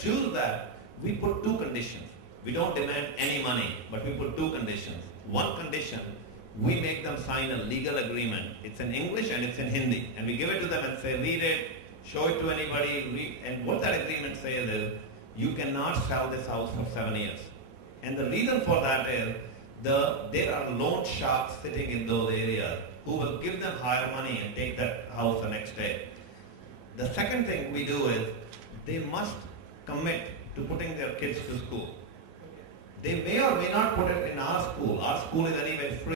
choose that, we put two conditions. We don't demand any money, but we put two conditions. One condition, we make them sign a legal agreement. It's in English and it's in Hindi. And we give it to them and say, read it, show it to anybody. And what that agreement says is, you cannot sell this house for 7 years. And the reason for that is, there are loan sharks sitting in those areas who will give them higher money and take that house the next day. The second thing we do is, they must commit to putting their kids to school. They may or may not put it in our school. Our school is anyway free.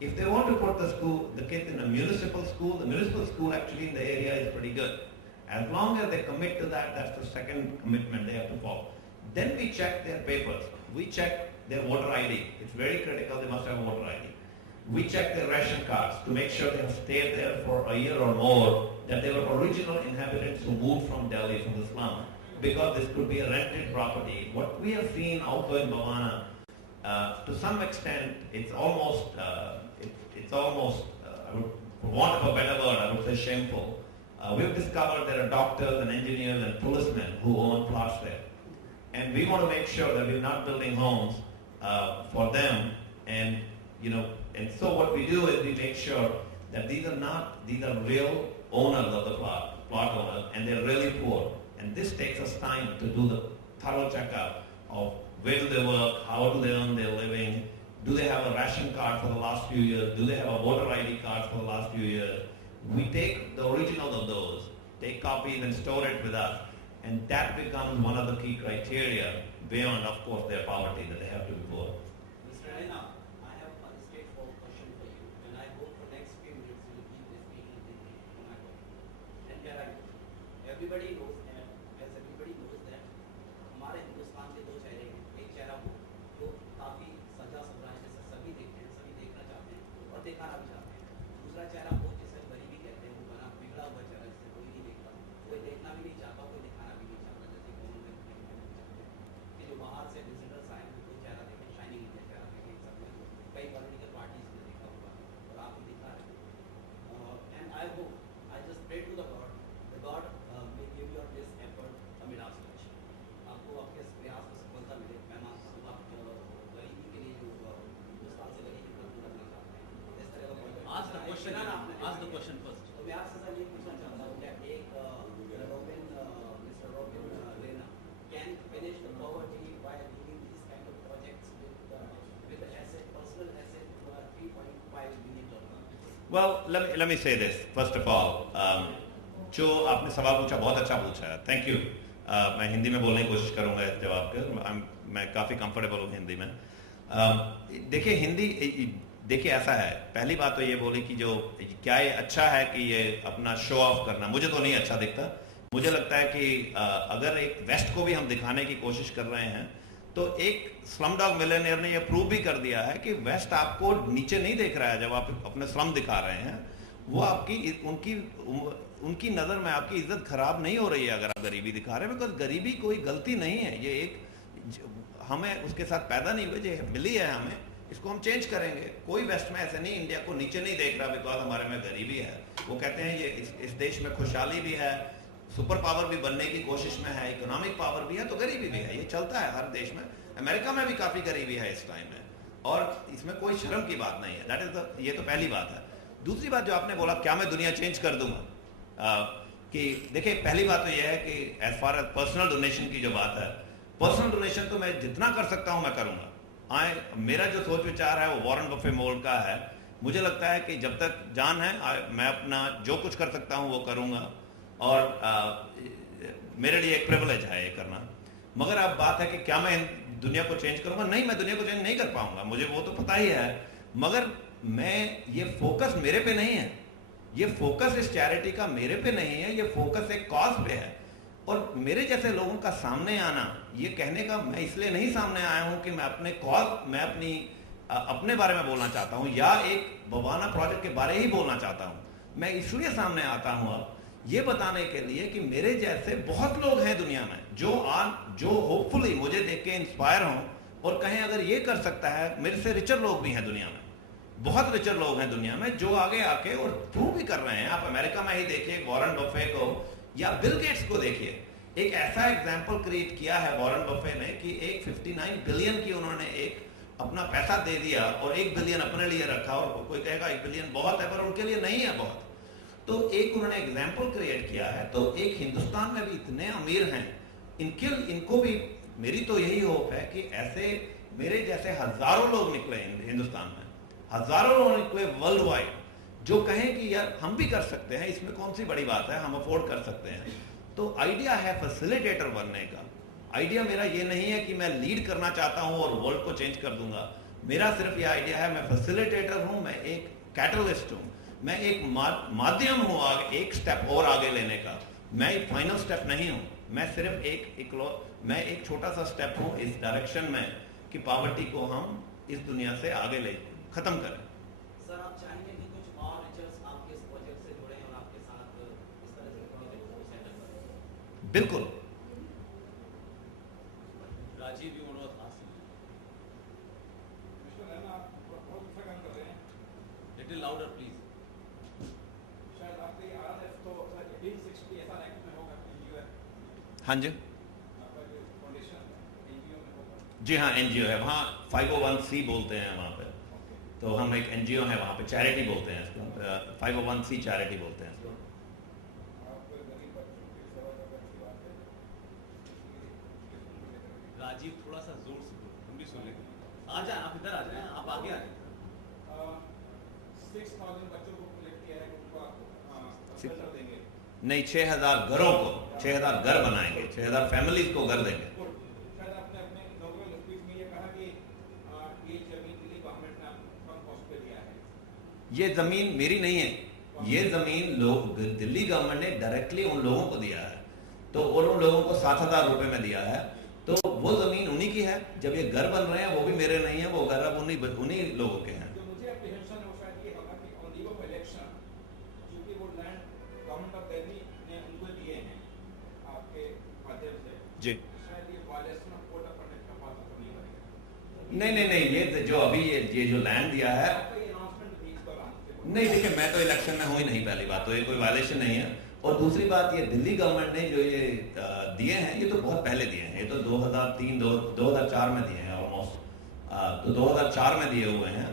If they want to put the kids in a municipal school, the municipal school actually in the area is pretty good. As long as they commit to that, that's the second commitment they have to follow. Then we check their papers. We check their voter ID. It's very critical, they must have a voter ID. We check their ration cards to make sure they have stayed there for a year or more, that they were original inhabitants who moved from Delhi, from the slum, because this could be a rented property. What we have seen also in Bhavana, to some extent, it's almost, for want of a better word, I would say shameful. We've discovered there are doctors and engineers and policemen who own plots there. And we want to make sure that we're not building homes for them. And so what we do is we make sure that these are real owners of the plot owners, and they're really poor. And this takes us time to do the thorough checkup of where do they work, how do they earn their living, do they have a ration card for the last few years, do they have a voter ID card for the last few years. We take the originals of those, take copies and store it with us, and that becomes one of the key criteria beyond, of course, their poverty that they have to be poor. Mr. Raina, I have a straightforward question for you, and I hope for next few minutes you will keep this being in my book. And here I go. Everybody knows, and as everybody knows that हमारे हिंदुस्तान के दो चेहरे हैं, एक चेहरा वो जो काफी सजा संवरा जैसे सभी देखते हैं, सभी देखना चाहते हैं और दिखाना भी चाहते हैं। दूसरा चेहरा वो जिसे गरीबी कहते हैं, वो बना बिगड़ा हुआ चेहरा जिसे कोई नहीं देखता, कोई देखना भी नहीं चाहता, कोई दिखाना भी नहीं चाहता, जैसे गवर्नमेंट देखना नहीं चाहते कि जो बाहर से विजिटर्स आए हैं वो चेहरा देखें, शाइनिंग इंडिया चेहरा देखें, सबने कई पॉलिटिकल पार्टीज में देखा होगा और आप भी दिखा रहे हैं। And I hope, I just pray to the God may give your this effort a मिलास लक्ष्य, आपको आपके इस प्रयास में सफलता मिले। मैं मानता हूँ आप गरीबी के लिए जो हिंदुस्तान से गरीबी को दूर रखना चाहते हैं, इस तरह का point Ask the question first. तो मैं आपसे सर ये पूछना चाहता हूँ कि एक mister Robin Raina can finish the poverty by doing these kind of projects with the asset, personal asset $3.5 billion? Well, let me say this. First of all, जो आपने सवाल पूछा बहुत अच्छा पूछा है, थैंक यू। मैं हिंदी में बोलने की कोशिश करूंगा इस जवाब के, मैं काफ़ी कंफर्टेबल हूँ हिंदी में। देखिए ऐसा है, पहली बात तो ये बोली कि जो क्या ये अच्छा है कि ये अपना शो ऑफ करना, मुझे तो नहीं अच्छा दिखता। मुझे लगता है कि अगर एक वेस्ट को भी हम दिखाने की कोशिश कर रहे हैं, तो एक स्लम डॉग मिलियनेयर ने ये प्रूव भी कर दिया है कि वेस्ट आपको नीचे नहीं देख रहा है जब आप अपने स्लम दिखा रहे हैं। वो उनकी नज़र में आपकी इज्जत खराब नहीं हो रही है अगर आप गरीबी दिखा रहे हैं, बिकॉज गरीबी कोई गलती नहीं है, ये एक हमें उसके साथ पैदा नहीं हुए, ये मिली है हमें, इसको हम चेंज करेंगे। कोई वेस्ट में ऐसे नहीं इंडिया को नीचे नहीं देख रहा बिकॉज हमारे में गरीबी है। वो कहते हैं ये इस देश में खुशहाली भी है, सुपर पावर भी बनने की कोशिश में है, इकोनॉमिक पावर भी है, तो गरीबी भी है, ये चलता है हर देश में। अमेरिका में भी काफ़ी गरीबी है इस टाइम में, और इसमें कोई शर्म की बात नहीं है। दैट इज ये तो पहली बात है। दूसरी बात जो आपने बोला क्या मैं दुनिया चेंज कर दूंगा, कि देखिए पहली बात तो यह है कि as far as personal donation की जो बात है, पर्सनल डोनेशन तो मैं जितना कर सकता हूं मैं करूंगा। मेरा जो सोच विचार है वो वॉरेन बफे मोल्ड का है। मुझे लगता है कि जब तक जान है मैं अपना जो कुछ कर सकता हूं वो करूंगा, और मेरे लिए एक प्रिविलेज है ये करना। मगर अब बात है कि क्या मैं दुनिया को चेंज करूंगा, नहीं, मैं दुनिया को चेंज नहीं कर पाऊंगा, मुझे वो तो पता ही है। मगर मैं ये फोकस मेरे पे नहीं है, ये फोकस इस चैरिटी का मेरे पे नहीं है, ये फोकस एक कॉज पे है। और मेरे जैसे लोगों का सामने आना, ये कहने का मैं इसलिए नहीं सामने आया हूं कि मैं अपने कॉज, मैं अपने बारे में बोलना चाहता हूं या एक बवाना प्रोजेक्ट के बारे ही बोलना चाहता हूं। मैं इसलिए सामने आता हूं अब ये बताने के लिए कि मेरे जैसे बहुत लोग हैं दुनिया में जो होपफुली मुझे देख के इंस्पायर हों और कहें अगर ये कर सकता है। मेरे से रिचर लोग भी हैं दुनिया में, बहुत रिचर लोग हैं दुनिया में जो आगे आके और प्रूव भी कर रहे हैं। आप अमेरिका में ही देखिए वॉरेन बफे को या बिल गेट्स को देखिए, एक ऐसा एग्जाम्पल क्रिएट किया है वॉरेन बफे ने कि एक 59 बिलियन की उन्होंने एक अपना पैसा दे दिया और 1 बिलियन अपने लिए रखा, और कोई कहेगा 1 बिलियन बहुत है, पर उनके लिए नहीं है बहुत। तो एक उन्होंने एग्जाम्पल क्रिएट किया है। तो एक हिंदुस्तान में भी इतने अमीर हैं, इनको भी मेरी तो यही होप है कि ऐसे मेरे जैसे हजारों लोग निकले हिंदुस्तान में, हजारों लोग निकले वर्ल्ड वाइड, जो कहें कि यार हम भी कर सकते हैं, इसमें कौन सी बड़ी बात है, हम अफोर्ड कर सकते हैं। तो आइडिया है फैसिलिटेटर बनने का। आइडिया मेरा ये नहीं है कि मैं लीड करना चाहता हूं और वर्ल्ड को चेंज कर दूंगा। मेरा सिर्फ ये आइडिया है, मैं फैसिलिटेटर हूं, मैं एक कैटलिस्ट हूं, मैं एक माध्यम हूं आगे, एक स्टेप और आगे लेने का। मैं एक फाइनल स्टेप नहीं हूं, मैं सिर्फ मैं एक छोटा सा स्टेप हूं इस डायरेक्शन में कि पॉवर्टी को हम इस दुनिया से आगे ले खत्म करें। सर, आप चाहेंगे कि कुछ और रिचर्स आपके इस प्रोजेक्ट से जुड़े और आपके साथ इस तरह से प्रोजेक्ट को सेटल करें? बिल्कुल। Rajiv, you want to ask? Mister Raina, आप बहुत अच्छा काम कर रहे हैं। Little louder, please. शायद आपके RRF तो 1860 ऐसा एक्ट में होगा, NGO है। हाँ जी, आपका जो फाउंडेशन NGO में होगा। जी हाँ, एनजीओ है वहाँ, 501c बोलते हैं वहाँ पे। तो हम एक एनजीओ है वहाँ पे, चैरिटी बोलते हैं इसको, 501c चैरिटी बोलते हैं इसको। आप गरीब बच्चों की सेवा कर रहे हैं, अच्छी बात है। राजीव, थोड़ा सा जोर से बोलो, हम भी सुन लेंगे। आ जाए, आप इधर आ जाए, आप आगे आ जाए। 6000 बच्चों को कलेक्ट किया है, उनको आप शेल्टर देंगे। नहीं, 6000 घरों को, 6000 घर बनाएंगे, 6000 फैमिलीज को घर देंगे। शायद आपने अपने इनॉग्रेल स्पीच में ये कहा कि ये जमीन दिल्ली गवर्नमेंट ने कम कॉस्ट पे दिया है। ये जमीन मेरी नहीं है, ये जमीन लोग दिल्ली गवर्नमेंट ने डायरेक्टली उन लोगों को दिया है। तो और उन लोगों को 7000 रुपए में दिया है। तो वो जमीन उन्हीं की है। जब ये घर बन रहे हैं वो भी मेरे नहीं है, वो घर अब उन्हीं लोगों के हैं। जो मुझे एप्रीहेंशन है वो शायद ये होगा कि ऑन द ऑफ इलेक्शन, क्योंकि वो लैंड गवर्नमेंट ऑफ दिल्ली ने उनको दिए हैं आपके माध्यम से, जी, शायद ये violation of code of conduct का बात तो नहीं बनेगा। नहीं, ये जो अभी ये जो लैंड दिया है, आपका ये अनाउंसमेंट भी इस दौरान नहीं देखिए, मैं तो इलेक्शन में हूँ ही नहीं, पहली बात तो ये कोई वायलेशन नहीं है। और दूसरी बात, ये दिल्ली गवर्नमेंट ने जो ये दिए हैं, ये तो बहुत पहले दिए हैं, ये तो 2004 में दिए हैं ऑलमोस्ट। तो 2004 में दिए हुए हैं।